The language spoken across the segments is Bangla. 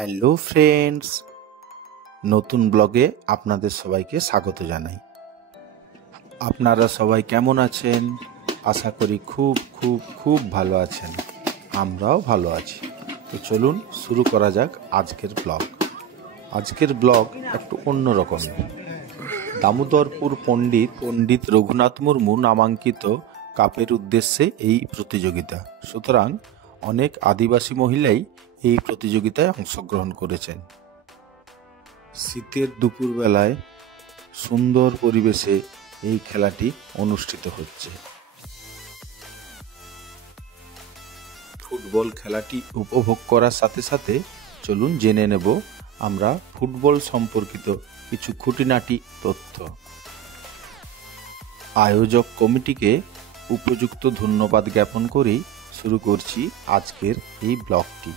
হ্যালো ফ্রেন্ডস, নতুন ব্লগে আপনাদের সবাইকে স্বাগত জানাই। আপনারা সবাই কেমন আছেন? আশা করি খুব খুব খুব ভালো আছেন। আমরাও ভালো আছি। তো চলুন শুরু করা যাক আজকের ব্লগ। আজকের ব্লগ একটু অন্যরকম। দামোদরপুর পণ্ডিত রঘুনাথ মুর্মু নামাঙ্কিত কাপের উদ্দেশ্যে এই প্রতিযোগিতা। সুতরাং অনেক আদিবাসী মহিলাই এই প্রতিযোগিতায় অংশগ্রহণ করেছেন। শীতের দুপুরবেলায় সুন্দর পরিবেশে এই খেলাটি অনুষ্ঠিত হচ্ছে। ফুটবল খেলাটি উপভোগ করার সাথে সাথে চলুন জেনে নেব আমরা ফুটবল সম্পর্কিত কিছু খুঁটিনাটি তথ্য। আয়োজক কমিটিকে উপযুক্ত ধন্যবাদ জ্ঞাপন করেই শুরু করছি আজকের এই ব্লগটি।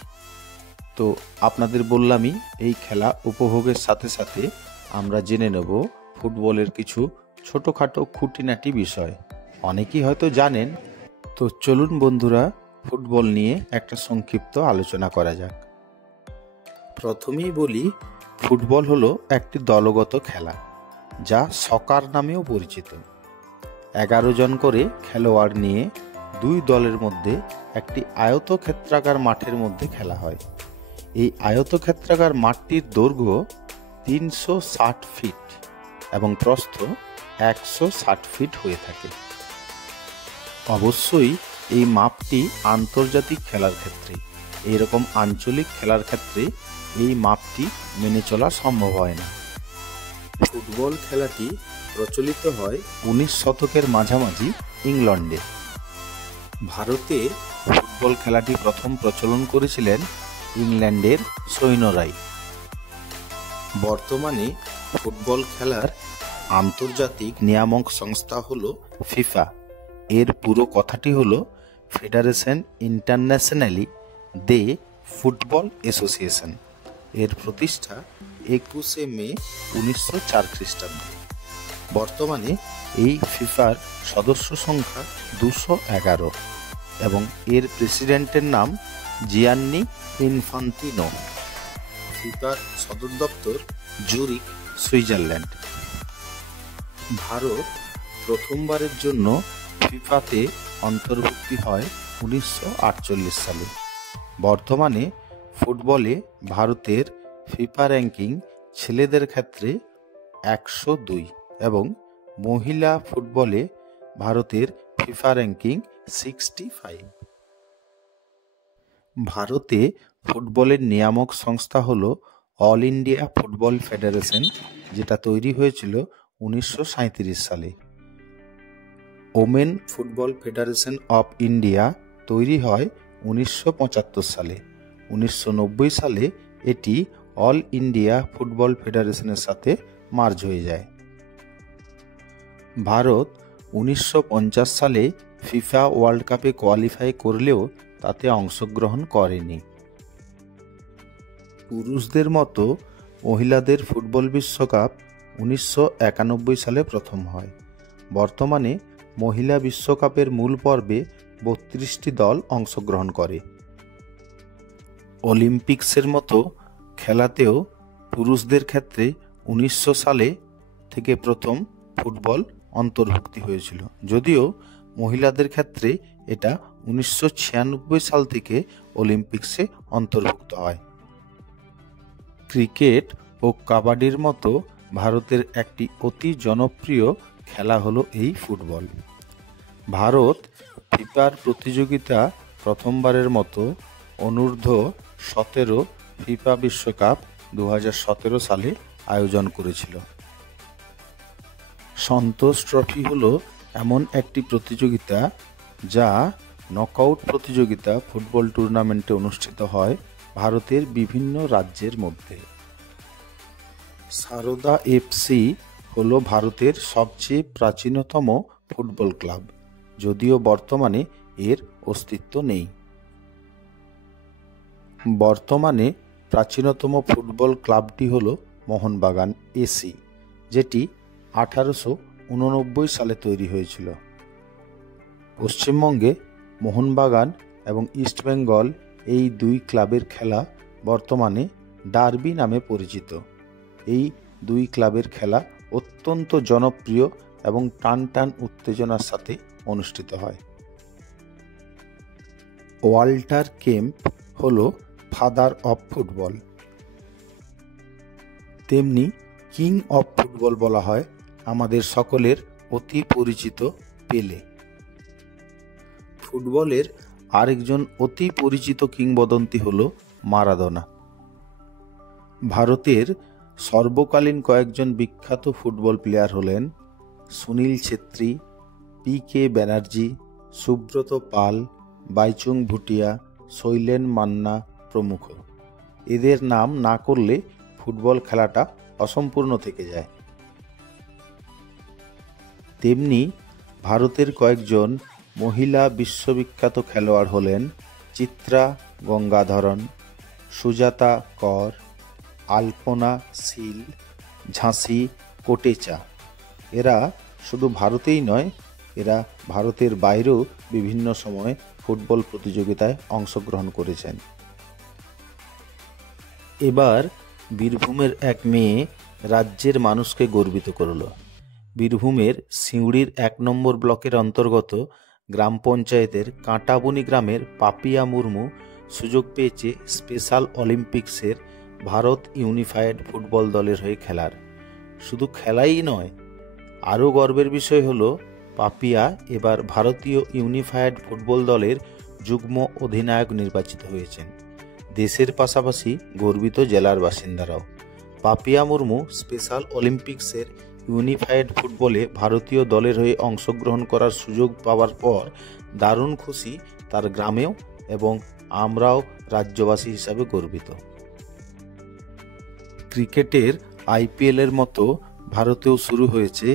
তো আপনাদের বললামই, এই খেলা উপভোগের সাথে সাথে আমরা জেনে নেব ফুটবলের কিছু ছোটোখাটো খুঁটিনাটি বিষয়। অনেকেই হয়তো জানেন। তো চলুন বন্ধুরা, ফুটবল নিয়ে একটা সংক্ষিপ্ত আলোচনা করা যাক। প্রথমেই বলি, ফুটবল হলো একটি দলগত খেলা, যা সকার নামেও পরিচিত। 11 জন করে খেলোয়াড় নিয়ে দুই দলের মধ্যে একটি আয়তক্ষেত্রাকার মাঠের মধ্যে খেলা হয়। এই আয়তক্ষেত্রাকার মাঠটির দৈর্ঘ্য 360 ফিট এবং প্রস্থ 160 ফিট হয়ে থাকে। অবশ্যই এই মাপটি আন্তর্জাতিক খেলার ক্ষেত্রে, এইরকম আঞ্চলিক খেলার ক্ষেত্রে এই মাপটি মেনে চলা সম্ভব হয় না। ফুটবল খেলাটি প্রচলিত হয় 19 শতকের মাঝামাঝি ইংল্যান্ডে। ভারতে ফুটবল খেলাটি প্রথম প্রচলন করেছিলেন ইংল্যান্ডের সৈন্যরাই। বর্তমানে ফুটবল খেলার আন্তর্জাতিক নিয়ামক সংস্থা হল ফিফা। এর পুরো কথাটি হল ফেডারেশন ইন্টারন্যাশনালি দে ফুটবল অ্যাসোসিয়েশন। এর প্রতিষ্ঠা 21 মে 1904 খ্রিস্টাব্দে। বর্তমানে এই ফিফার সদস্য সংখ্যা 211 এবং এর প্রেসিডেন্টের নাম জিয়ান্নি ইনফান্তিনো। ফিফার সদর দপ্তর জুরিক, সুইজারল্যান্ড। ভারত প্রথমবারের জন্য ফিফাতে অন্তর্ভুক্তি হয় 1948 সালে। বর্তমানে ফুটবলে ভারতের ফিফা র্যাঙ্কিং ছেলেদের ক্ষেত্রে 102 এবং মহিলা ফুটবলে ভারতের ফিফা র্যাঙ্কিং 65। ভারতে ফুটবলের নিয়ামক সংস্থা হল অল ইন্ডিয়া ফুটবল ফেডারেশন, যেটা তৈরি হয়েছিল 1937 সালে। Women football federation of India তৈরি হয় 1975 সালে। 1990 সালে এটি অল ইন্ডিয়া ফুটবল ফেডারেশনের সাথে মার্জ হয়ে যায়। ভারত 1950 সালে ফিফা ওয়ার্ল্ড কাপে কোয়ালিফাই করলেও তাতে অংশগ্রহণ করেনি। পুরুষদের মতো মহিলাদের ফুটবল বিশ্বকাপ 1991 সালে প্রথম হয়। বর্তমানে মহিলা বিশ্বকাপের মূল পর্বে 32টি দল অংশগ্রহণ করে। অলিম্পিক্সের মতো খেলাতেও পুরুষদের ক্ষেত্রে 1900 সালে থেকে প্রথম ফুটবল অন্তর্ভুক্তি হয়েছিল, যদিও মহিলাদের ক্ষেত্রে এটা 1996 সাল থেকে অলিম্পিক্সে অন্তর্ভুক্ত হয়। ক্রিকেট ও কাবাডির মতো ভারতের একটি অতি জনপ্রিয় খেলা হলো এই ফুটবল। ভারত ফিফার প্রতিযোগিতা প্রথমবারের মতো অনূর্ধ্ব 17 ফিফা বিশ্বকাপ 2017 সালে আয়োজন করেছিল। সন্তোষ ট্রফি হলো এমন একটি প্রতিযোগিতা যা নকআউট প্রতিযোগিতা ফুটবল টুর্নামেন্টে অনুষ্ঠিত হয় ভারতের বিভিন্ন রাজ্যের মধ্যে। সারদা এফসি হলো ভারতের সবচেয়ে প্রাচীনতম ফুটবল ক্লাব, যদিও বর্তমানে এর অস্তিত্ব নেই। বর্তমানে প্রাচীনতম ফুটবল ক্লাবটি হল মোহনবাগান এসি, যেটি 1889 সালে তৈরি হয়েছিল। পশ্চিমবঙ্গে মোহনবাগান এবং ইস্টবেঙ্গল এই দুই ক্লাবের খেলা বর্তমানে ডার্বি নামে পরিচিত। এই দুই ক্লাবের খেলা অত্যন্ত জনপ্রিয় এবং টান টান উত্তেজনার সাথে অনুষ্ঠিত হয়। ওয়াল্টার কেম্প হলো ফাদার অফ ফুটবল, তেমনি কিং অফ ফুটবল বলা হয় আমাদের সকলের অতি পরিচিত পেলে। ফুটবলের আরেকজন অতি পরিচিত কিংবদন্তি হলো মারাদোনা। ভারতের সর্বকালীন কয়েকজন বিখ্যাত ফুটবল প্লেয়ার হলেন সুনীল ছেত্রী, পি.কে. ব্যানার্জি, সুব্রত পাল, বাইচুং ভুটিয়া, শৈলেন মান্না প্রমুখ। এদের নাম না করলে ফুটবল খেলাটা অসম্পূর্ণ থেকে যায়। তেমনি ভারতের কয়েকজন মহিলা বিশ্ববিখ্যাত খেলোয়াড় হলেন চিত্রা গঙ্গাধরন, সুজাতা কর, আলপনা শীল, ঝাঁসি কোটেচা। এরা শুধু ভারতেই নয়, এরা ভারতের বাইরেও বিভিন্ন সময় ফুটবল প্রতিযোগিতায় অংশগ্রহণ করেছেন। এবার বীরভূমের এক মেয়ে রাজ্যের মানুষকে গর্বিত করল। বীরভূমের সিউড়ির 1 নম্বর ব্লকের অন্তর্গত গ্রাম পঞ্চায়েতের কাঁটাবনি গ্রামের পাপিয়া মুর্মু সুযোগ পেয়েছে স্পেশাল অলিম্পিক্সের ভারত ইউনিফায়েড ফুটবল দলের হয়ে খেলার। শুধু খেলাই নয়, আরও গর্বের বিষয় হলো পাপিয়া এবার ভারতীয় ইউনিফায়েড ফুটবল দলের যুগ্ম অধিনায়ক নির্বাচিত হয়েছেন। দেশের পাশাপাশি গর্বিত জেলার বাসিন্দারাও। পাপিয়া মুর্মু স্পেশাল অলিম্পিক্সের ইউনিফায়েড ফুটবলে ভারতীয় দলের হয়ে অংশগ্রহণ করার সুযোগ পাওয়ার পর দারুণ খুশি তার গ্রামেও, এবং আমরাও রাজ্যবাসী হিসাবে গর্বিত। ক্রিকেটের আইপিএলের মতো ভারতেও শুরু হয়েছে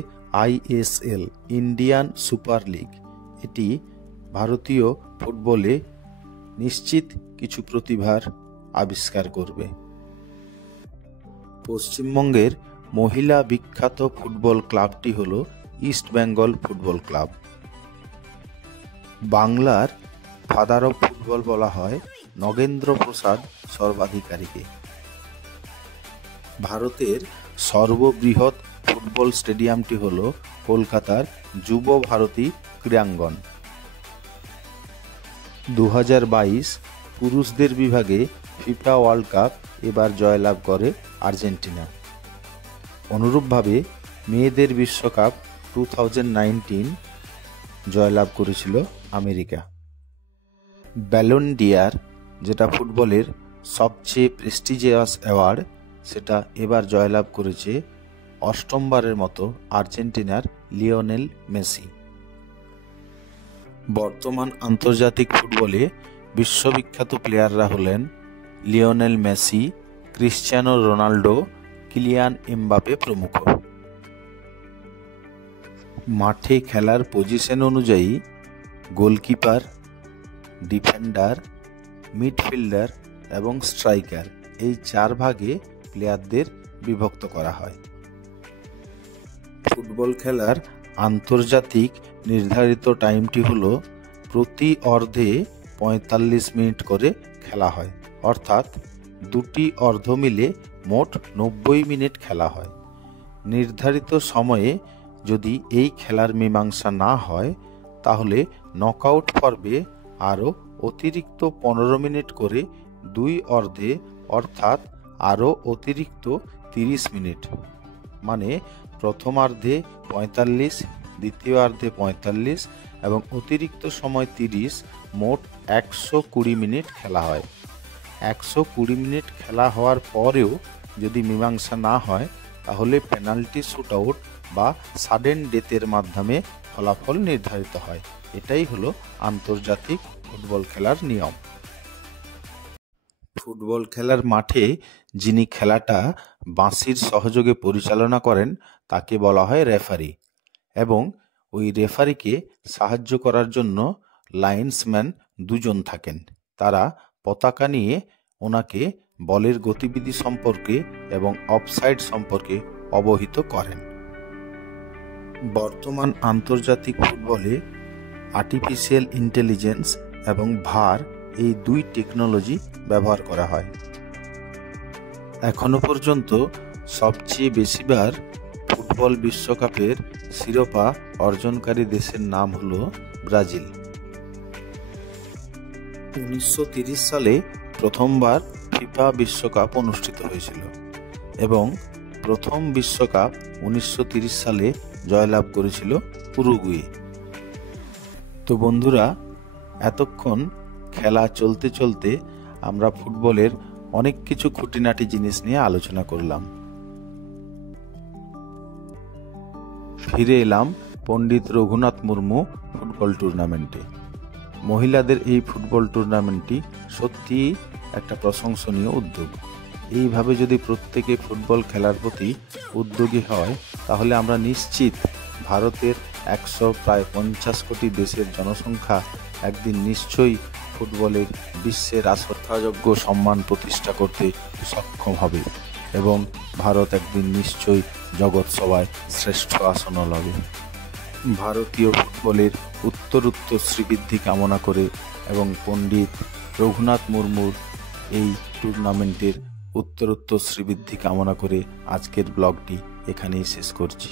আইএসএল, ইন্ডিয়ান সুপার লিগ। এটি ভারতীয় ফুটবলে নিশ্চিত কিছু প্রতিভার আবিষ্কার করবে। পশ্চিমবঙ্গের মহিলা বিখ্যাত ফুটবল ক্লাবটি হল ইস্ট বেঙ্গল ফুটবল ক্লাব। বাংলার ফাদার অফ ফুটবল বলা হয় নগেন্দ্র প্রসাদ সর্বাধিকারীকে। ভারতের সর্ববৃহৎ ফুটবল স্টেডিয়ামটি হল কলকাতার যুব ভারতী ক্রীড়াঙ্গন। 2022 পুরুষদের বিভাগে ফিফা ওয়ার্ল্ড কাপ এবার জয়লাভ করে আর্জেন্টিনা। অনুরূপভাবে মেয়েদের বিশ্বকাপ 2019 জয়লাভ করেছিল আমেরিকা। ব্যালন ডিয়ার, যেটা ফুটবলের সবচেয়ে প্রেস্টিজিয়াস অ্যাওয়ার্ড, সেটা এবার জয়লাভ করেছে 8মবারের মতো আর্জেন্টিনার লিওনেল মেসি। বর্তমান আন্তর্জাতিক ফুটবলে বিশ্ববিখ্যাত প্লেয়াররা হলেন Lionel Messi, Cristiano Ronaldo, Kylian Mbappe প্রমুখ। মাঠে খেলার পজিশন অনুযায়ী গোলকিপার, ডিফেন্ডার, মিডফিল্ডার এবং স্ট্রাইকার, এই 4 ভাগে প্লেয়ারদের বিভক্ত করা হয়। ফুটবল খেলার আন্তর্জাতিক নির্ধারিত টাইমটি হলো প্রতি অর্ধে 45 মিনিট করে খেলা হয়, অর্থাৎ দুটি অর্ধ মিলে মোট 90 মিনিট খেলা হয়। নির্ধারিত সময়ে যদি এই খেলার মীমাংসা না হয় তাহলে নকআউট পর্বে আরও অতিরিক্ত 15 মিনিট করে 2 অর্ধে, অর্থাৎ আরও অতিরিক্ত 30 মিনিট, মানে প্রথমার্ধে 45, দ্বিতীয়ার্ধে 45 এবং অতিরিক্ত সময় 30, মোট 120 মিনিট খেলা হয়। 120 মিনিট খেলা হওয়ার পরেও যদি মীমাংসা না হয় তাহলে পেনাল্টি শুটআউট বা সাডেন ডেথের মাধ্যমে ফলাফল নির্ধারিত হয়। এটাই হলো আন্তর্জাতিক ফুটবল খেলার নিয়ম। ফুটবল খেলার মাঠে যিনি খেলাটা বাঁশির সহযোগে পরিচালনা করেন তাকে বলা হয় রেফারি, এবং ওই রেফারিকে সাহায্য করার জন্য লাইন্সম্যান 2 জন থাকেন। তারা পতাকা নিয়ে ওনাকে বলের গতিবিধি সম্পর্কে এবং অফসাইড সম্পর্কে অবহিত করেন। বর্তমান আন্তর্জাতিক ফুটবলে আর্টিফিশিয়াল ইন্টেলিজেন্স এবং ভার, এই 2 টেকনোলজি ব্যবহার করা হয়। এখনো পর্যন্ত সবচেয়ে বেশিবার ফুটবল বিশ্বকাপের শিরোপা অর্জনকারী দেশের নাম হলো ব্রাজিল। 1930 সালে প্রথমবার ফিফা বিশ্বকাপ অনুষ্ঠিত হয়েছিল এবং প্রথম বিশ্বকাপ 1930 সালে জয়লাভ করেছিল উরুগুয়ে। তো বন্ধুরা, এতক্ষণ খেলা চলতে চলতে আমরা ফুটবলের অনেক কিছু খুঁটিনাটি জিনিস নিয়ে আলোচনা করলাম। ফিরে এলাম পণ্ডিত রঘুনাথ মুর্মু ফুটবল টুর্নামেন্টে। মহিলাদের এই ফুটবল টুর্নামেন্টটি সত্যিই একটা প্রশংসনীয় উদ্যোগ। এইভাবে যদি প্রত্যেকে ফুটবল খেলার প্রতি উদ্যোগী হয় তাহলে আমরা নিশ্চিত ভারতের প্রায় 50 কোটি দেশের জনসংখ্যা একদিন নিশ্চয়ই ফুটবলের বিশ্বের যথাযোগ্য সম্মান প্রতিষ্ঠা করতে সক্ষম হবে এবং ভারত একদিন নিশ্চয়ই জগৎ সভায় শ্রেষ্ঠ আসন লবে। ভারতীয় ফুটবলের উত্তরোত্তর শ্রীবৃদ্ধি কামনা করে এবং পণ্ডিত রঘুনাথ মুর্মুর এই টুর্নামেন্টের উত্তরোত্তর শ্রীবৃদ্ধি কামনা করে আজকের ব্লগটি এখানেই শেষ করছি।